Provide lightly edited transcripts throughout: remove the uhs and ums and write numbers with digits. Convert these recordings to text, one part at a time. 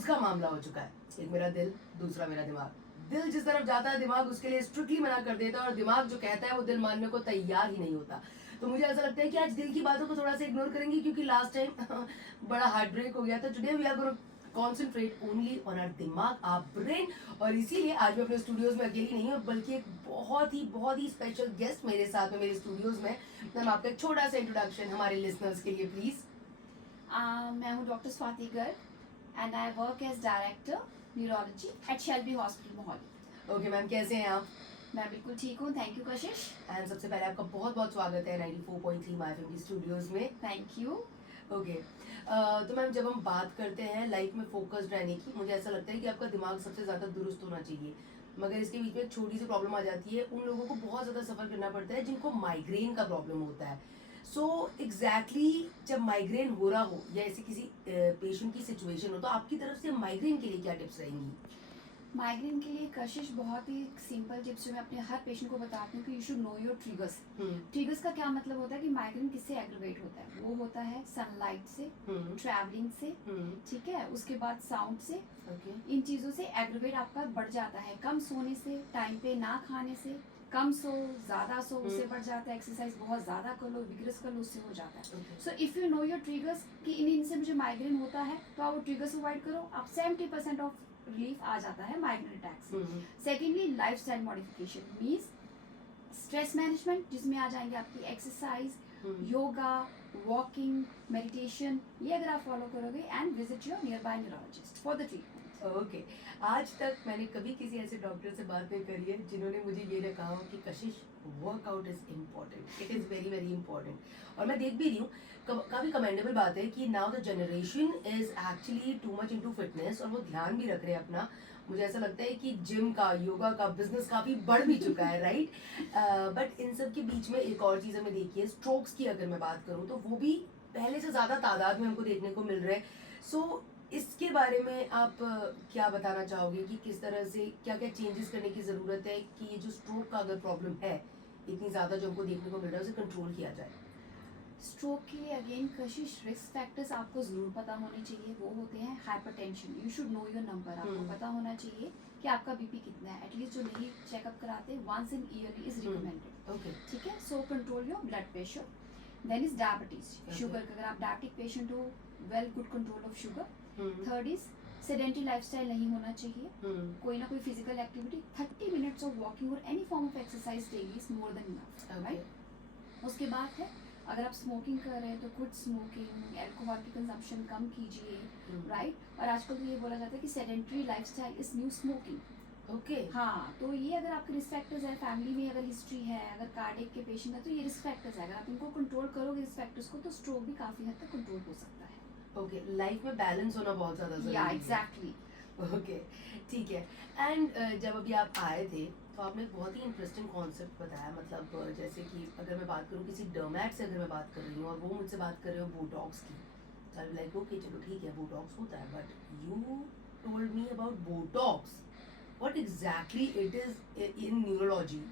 उसका मामला हो चुका है। एक मेरा दिल, दूसरा मेरा दिमाग। दिल जिस तरफ जाता है दिमाग उसके लिए स्ट्रिक्टली मना कर देता है, और दिमाग जो कहता है वो दिल मानने को तैयार ही नहीं होता। तो मुझे ऐसा लगता है कि आज दिल की बातों को थोड़ा सा इग्नोर करेंगे, क्योंकि लास्ट टाइम बड़ा हार्ट ब्रेक हो गया था। Today we are gonna concentrate only on our दिमाग, आवर ब्रेन। और इसीलिए आज मैं अपने स्टूडियोज में अकेली नहीं हूँ, बल्कि एक बहुत ही स्पेशल गेस्ट मेरे साथ में मेरे स्टूडियोज में। मैम आपका एक छोटा सा इंट्रोडक्शन हमारे लिसनर्स के लिए प्लीज। मैं हूँ doctor Swati Garg and I work as director neurology at Shelby hospital Mohali. Okay ma'am, कैसे हैं आप? मैं बिल्कुल ठीक हूँ, थैंक यू कशिश। एंड सबसे पहले आपका बहुत स्वागत है 94.3 माय एफएम की स्टूडियोज में। Thank you. ओके तो मैम जब हम बात करते हैं लाइफ में फोकस्ड रहने की, मुझे ऐसा लगता है कि आपका दिमाग सबसे ज़्यादा दुरुस्त होना चाहिए। मगर इसके बीच में एक छोटी सी प्रॉब्लम आ जाती है, उन लोगों को बहुत ज़्यादा सफ़र करना पड़ता है जिनको माइग्रेन का प्रॉब्लम होता है। सो एग्जैक्टली जब माइग्रेन हो रहा हो या ऐसे किसी पेशेंट की सिचुएशन हो, तो आपकी तरफ से माइग्रेन के लिए क्या टिप्स रहेंगी? माइग्रेन के लिए कशिश बहुत ही सिंपल टिप्स जो मैं अपने हर पेशेंट को बताती हूँ कि you should know your triggers. Triggers का क्या मतलब होता है कि माइग्रेन किससे एग्रीवेट होता है? वो होता है सनलाइट से, ट्रैवलिंग से, ठीक है, उसके बाद साउंड से। इन चीज़ों से एग्रीवेट आपका बढ़ जाता है। कम सोने से, टाइम पे ना खाने से, कम सो ज़्यादा सो, उससे बढ़ जाता है। एक्सरसाइज बहुत ज़्यादा कर लो, विग्रेस कर लो, उससे हो जाता है। So if you know your triggers कि इनसे मुझे माइग्रेन होता है, तो आप वो ट्रिगर्स अवॉइड करो, आप 70% ऑफ रिलीफ आ जाता है माइग्रेन अटैक से। Secondly lifestyle modification means stress management, जिसमें आ जाएंगे आपकी एक्सरसाइज, योगा, वॉकिंग, मेडिटेशन। ये अगर आप फॉलो करोगे and visit your near by neurologist for the treatment. Okay आज तक मैंने कभी किसी ऐसे डॉक्टर से बात नहीं करी है जिन्होंने मुझे ये ना कहा हो कि कशिश workout is important, it is very important. और मैं देख भी रही हूँ, काफ़ी कमेंडेबल बात है कि now the generation is actually too much into fitness, और वो ध्यान भी रख रहे हैं अपना। मुझे ऐसा लगता है कि जिम का, योगा का बिजनेस काफ़ी बढ़ भी चुका है, राइट? बट इन सब के बीच में एक और चीज़ हमें देखिए, स्ट्रोक्स की अगर मैं बात करूँ तो वो भी पहले से ज़्यादा तादाद में हमको देखने को मिल रहे हैं। सो इसके बारे में आप क्या बताना चाहोगे कि किस तरह से क्या क्या चेंजेस करने की ज़रूरत है कि ये जो स्ट्रोक का अगर प्रॉब्लम है इतनी ज़्यादा जो हमको देखने को मिल रहा है, उसे कंट्रोल किया जाए? स्ट्रोक के लिए अगेन कशिश रिस्क फैक्टर्स आपको जरूर पता होने चाहिए। वो होते हैं hypertension, you should know your number. आपको पता होना चाहिए कि आपका बीपी कितना है। एटलीस्ट जो नहीं चेकअप कराते, once in yearly is recommended. Okay, ठीक है, so control your blood pressure. Then is diabetes, sugar का अगर आप डायबिटिक पेशेंट हो, well good control of sugar. Third is sedentary lifestyle नहीं होना चाहिए। कोई ना कोई physical activity, 30 minutes of walking और any form of exercise daily is more than enough, right? उसके बाद है अगर आप स्मोकिंग कर रहे हैं तो क्विट स्मोकिंग, अल्कोहल की कंजम्पशन कम कीजिए, राइट? और आजकल तो ये बोला जाता है कि sedentary lifestyle is new smoking. Okay, हाँ, तो ये अगर आपके रिस्क फैक्टर्स है, फैमिली में अगर हिस्ट्री है, अगर कार्डियक के पेशेंट है, तो ये रिस्क फैक्टर्स है। अगर आप इनको कंट्रोल करोगे रिस्क फैक्टर्स को, तो स्ट्रोक भी काफी हद तक कंट्रोल हो सकता है। ओके, लाइफ में बैलेंस होना बहुत ज़्यादा ज़रूरी है। एग्जैक्टली। ओके, ठीक है। एंड जब अभी आप आए थे तो आपने एक बहुत ही इंटरेस्टिंग कॉन्सेप्ट बताया। मतलब जैसे कि अगर मैं बात करूँ किसी डर्मैट से, अगर मैं बात कर रही हूँ और वो मुझसे बात कर रहे हो बोटॉक्स की, तो आई लाइक ओके चलो ठीक है, बोटॉक्स होता है, but you told me about Botox, what exactly it is in neurology?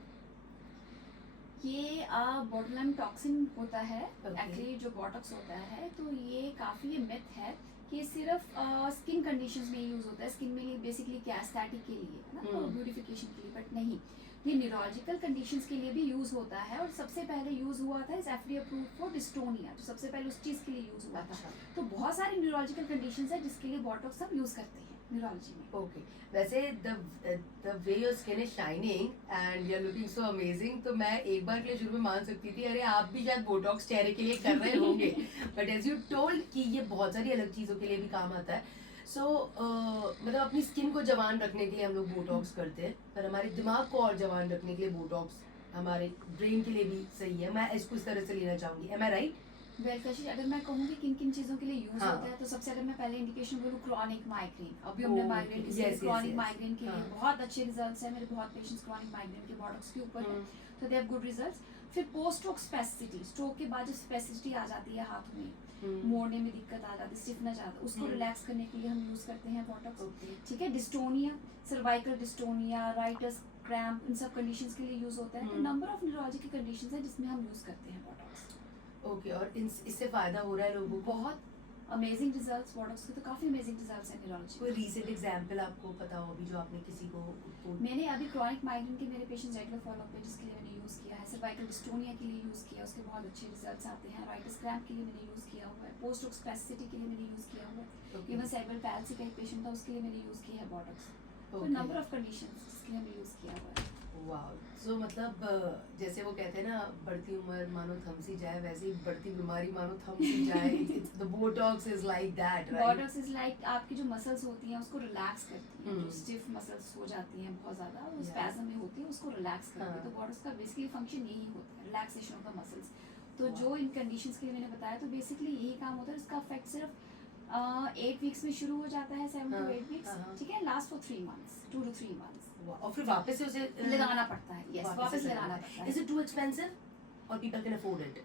ये बोटुलिज्म टॉक्सिन होता है। Okay. एक्चुअली जो बॉटॉक्स होता है, तो ये काफ़ी मिथ है कि सिर्फ स्किन कंडीशंस में यूज़ होता है। स्किन में बेसिकली क्या, एस्थेटिक के लिए है ना, ब्यूटिफिकेशन के लिए, बट नहीं, ये न्यूरोलॉजिकल कंडीशंस के लिए भी यूज़ होता है। और सबसे पहले यूज़ हुआ था इस एफडीए अप्रूव फॉर डिस्टोनिया, तो सबसे पहले उस चीज़ के लिए यूज़ हुआ था। तो बहुत सारी न्यूरोलॉजिकल कंडीशंस है जिसके लिए बॉटॉक्स हम यूज़ करते हैं न्यूरोलॉजी में। ओके, वैसे the way your skin is shining and you are looking so amazing, तो मैं एक बार के लिए शुरू में मान सकती थी अरे आप भी शायद बोटॉक्स चेहरे के लिए कर रहे होंगे, बट एज यू टोल्ड कि ये बहुत सारी अलग चीज़ों के लिए भी काम आता है। सो मतलब अपनी स्किन को जवान रखने के लिए हम लोग बोटॉक्स करते हैं, पर हमारे दिमाग को और जवान रखने के लिए बोटॉक्स हमारे ब्रेन के लिए भी सही है। मैं इसको इस तरह से लेना चाहूँगी, एम आई राइट? वेल कशिश, अगर मैं कहूँगी किन किन चीज़ों के लिए यूज होता है, तो सबसे अगर मैं पहले इंडिकेशन बोलूँ, क्रॉनिक माइग्रेन। अभी हमने माइग्रेन क्रॉनिक माइग्रेन के लिए बहुत अच्छे रिजल्ट्स हैं। मेरे बहुत पेशेंट्स क्रॉनिक माइग्रेन के बॉटॉक्स के ऊपर हैं, तो दे हैव गुड रिजल्ट्स। फिर पोस्ट स्ट्रोक स्पेसिसिटी, स्ट्रोक के बाद जो स्पेसिसिटी आ जाती है हाथ में, मोड़ने में दिक्कत आ जाती है, स्टिफनेस आ जाता है, उसको रिलैक्स करने के लिए हम यूज करते हैं बॉटॉक्स। ठीक है, dystonia, cervical dystonia, writer's cramp, इन सब कंडीशंस के लिए यूज होता है। तो नंबर ऑफ न्यूरोलॉजी की कंडीशंस है जिसमें हम यूज करते हैं बॉटॉक्स। ओके, और इससे फायदा हो रहा है लोगों को? बहुत अमेजिंग रिजल्ट्स बोटॉक्स के, तो काफ़ी अमेजिंग रिजल्ट्स हैं न्यूरोलॉजी। कोई रीसेंट एग्जांपल आपको पता हो अभी जो आपने किसी को मैंने अभी क्रॉनिक माइग्रेन के मेरे पेशेंट्स रेगुलर फॉलोअप पे जिसके लिए मैंने यूज़ किया है, सर्वाइकल डिस्टोनिया के लिए यूज़ किया, उसके बहुत अच्छे रिजल्ट्स आते हैं। राइटस क्रैम्प के लिए मैंने यूज़ किया हुआ है, पोस्ट ऑक स्पेसिसिटी के लिए मैंने यूज़ किया हुआ है, इवन सेरेब्रल पैल्सी का एक पेशेंट था उसके लिए मैंने यूज़ किया है बोटॉक्स। तो नंबर ऑफ कंडीशंस जिसके लिए हमने यूज़ किया हुआ है। वाओ, सो मतलब जैसे वो कहते हैं ना, बढ़ती उम्र मानो थम सी जाए, वैसे ही बढ़ती बीमारी मानो थम सी जाए। It's the Botox is like that, right? Botox is like आपकी जो मसल्स होती हैं उसको रिलैक्स करती हैं, जो स्टिफ मसल्स हो जाती हैं बहुत ज़्यादा, वो स्पैज़म में होती है, उसको रिलैक्स करती है। तो बोटॉक्स का बेसिकली फंक्शन यही होता है, रिलैक्सेशन ऑफ द मसल्स। तो जो इन कंडीशंस के लिए मैंने बताया, तो बेसिकली यही काम होता है। इसका इफेक्ट सिर्फ 8 वीक्स में शुरू हो जाता है, 7 to 8 वीक्स, ठीक है, last for 3 months, 2 to 3 months। और फिर वापस से उसे लगाना पड़ता है, यस, वापस लगाना पड़ता है। इज इट टू एक्सपेंसिव और पीपल कैन अफोर्ड इट?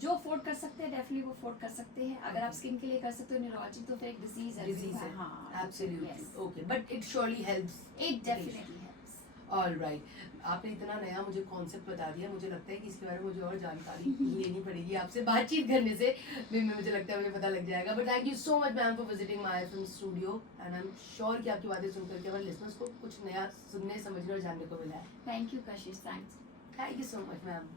जो अफोर्ड कर सकते हैं डेफिनेटली वो अफोर्ड कर सकते हैं। अगर आप स्किन के लिए कर सकते हो, न्यूरोलॉजी तो फिर एक डिजीज है। हाँ, absolutely, okay, but it surely helps. It definitely helps. Alright, आपने इतना नया मुझे कॉन्सेप्ट बता दिया, मुझे लगता है कि इसके बारे में मुझे और जानकारी लेनी पड़ेगी। आपसे बातचीत करने से भी मुझे लगता है मुझे पता लग जाएगा। But thank you so much ma'am for visiting my film studio, and I am sure कि आपकी बातें सुनकर के हमारे लिसनर्स को कुछ नया सुनने, समझने और जानने को मिला है। Thank you Kashish, thanks. Thank you so much ma'am.